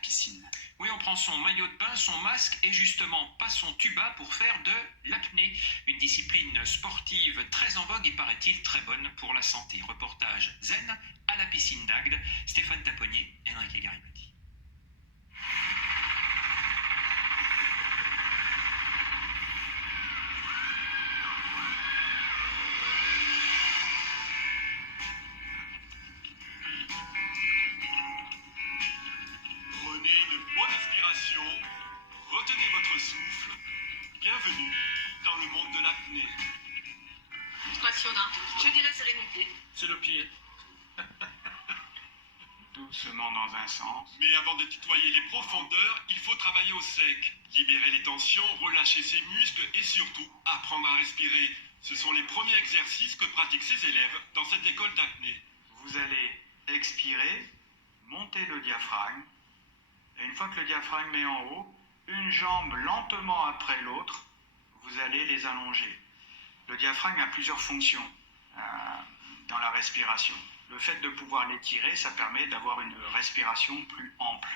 piscine. Oui, on prend son maillot de bain, son masque et justement pas son tuba pour faire de l'apnée. Une discipline sportive très en vogue et paraît-il très bonne pour la santé. Reportage zen à la piscine d'Agde. Stéphane Taponnier, Enrique Garibaldi. Prenez une bonne inspiration, retenez votre souffle. Bienvenue dans le monde de l'apnée. Passionnant. Je dirais sérénité. C'est le pied. Doucement dans un sens. Mais avant de tutoyer les profondeurs, il faut travailler au sec. Libérer les tensions, relâcher ses muscles et surtout apprendre à respirer. Ce sont les premiers exercices que pratiquent ces élèves dans cette école d'apnée. Vous allez expirer, monter le diaphragme. Et une fois que le diaphragme est en haut, une jambe lentement après l'autre, vous allez les allonger. Le diaphragme a plusieurs fonctions dans la respiration. Le fait de pouvoir l'étirer, ça permet d'avoir une respiration plus ample,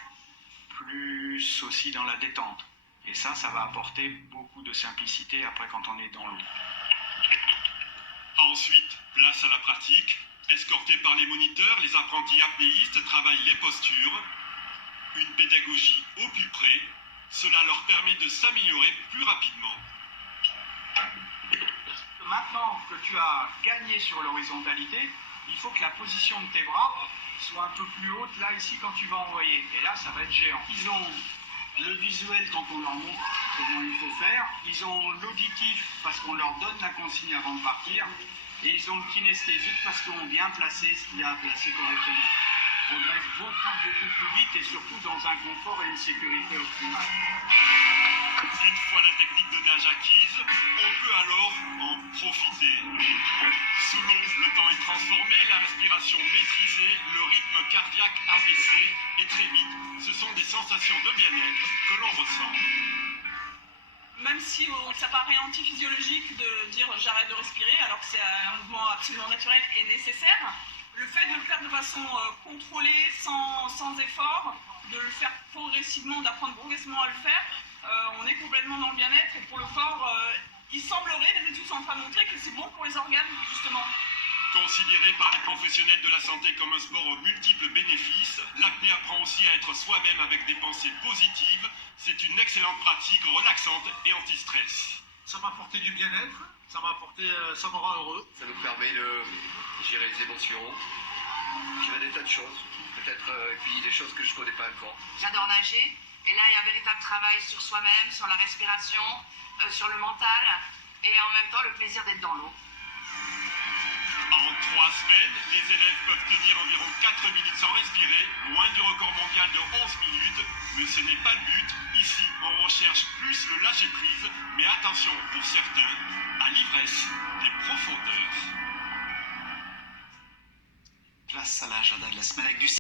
plus aussi dans la détente. Et ça va apporter beaucoup de simplicité après quand on est dans l'eau. Ensuite, place à la pratique. Escortés par les moniteurs, les apprentis apnéistes travaillent les postures. Une pédagogie au plus près, cela leur permet de s'améliorer plus rapidement. Maintenant que tu as gagné sur l'horizontalité, il faut que la position de tes bras soit un peu plus haute là, ici, quand tu vas envoyer. Et là, ça va être géant. Ils ont le visuel quand on leur montre comment il faut faire. Ils ont l'auditif parce qu'on leur donne la consigne avant de partir. Et ils ont le kinesthésique parce qu'on vient placer ce qu'il y a à placer correctement. On progresse beaucoup plus vite et surtout dans un confort et une sécurité optimale. Une fois la technique de nage acquise, on peut alors en profiter. Sous l'eau, le temps est transformé, la respiration maîtrisée, le rythme cardiaque abaissé et très vite, ce sont des sensations de bien-être que l'on ressent. Même si ça paraît antiphysiologique de dire j'arrête de respirer, alors que c'est un mouvement absolument naturel et nécessaire, le fait de le faire de façon contrôlée, sans effort, de le faire progressivement, d'apprendre progressivement à le faire, on est complètement dans le bien-être et pour le corps, il semblerait, les études sont en train de montrer que c'est bon pour les organes justement. Considéré par les professionnels de la santé comme un sport aux multiples bénéfices, l'apnée apprend aussi à être soi-même avec des pensées positives. C'est une excellente pratique relaxante et anti-stress. Ça m'a apporté du bien-être, ça m'a rend heureux. Ça nous permet de gérer les émotions, gérer des tas de choses, peut-être, et puis des choses que je ne connais pas encore. J'adore nager, et là il y a un véritable travail sur soi-même, sur la respiration, sur le mental, et en même temps le plaisir d'être dans l'eau. En 3 semaines, les élèves peuvent tenir environ 4 minutes sans respirer, loin du record mondial de 11 minutes, mais ce n'est pas le but. Ici, on recherche plus le lâcher-prise, mais attention pour certains, à l'ivresse des profondeurs. Place à l'agenda de la semaine avec du